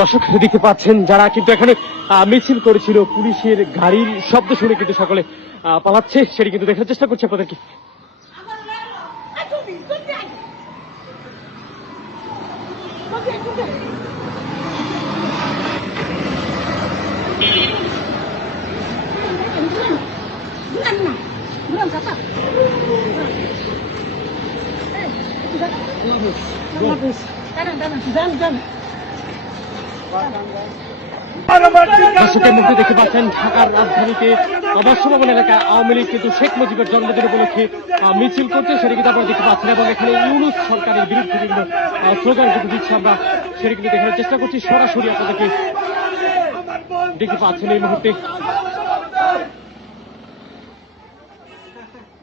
দর্শক, দেখতে পাচ্ছেন যারা কিন্তু এখানে মিছিল করেছিল, পুলিশের গাড়ির শব্দ শুনে কিন্তু সকলে পালাচ্ছে, সেটি কিন্তু দেখার চেষ্টা করছে আপনাদেরকে। পাচ্ছেন ঢাকার রাজধানীতে বর্ষভবন এলাকায় আওয়ামী লীগ, কিন্তু শেখ মুজিবের জন্মদিন উপলক্ষে মিছিল করছে, সেটি কিন্তু আপনারা দেখতে পাচ্ছেন, এবং এখানে ইউনুস সরকারের বিরুদ্ধে বিভিন্ন স্লোগান কিন্তু দিচ্ছে আমরা, সেটি কিন্তু দেখানোর চেষ্টা করছি। সরাসরি আপনাদেরকে দেখতে পাচ্ছেন এই মুহূর্তে। Ha ha ha.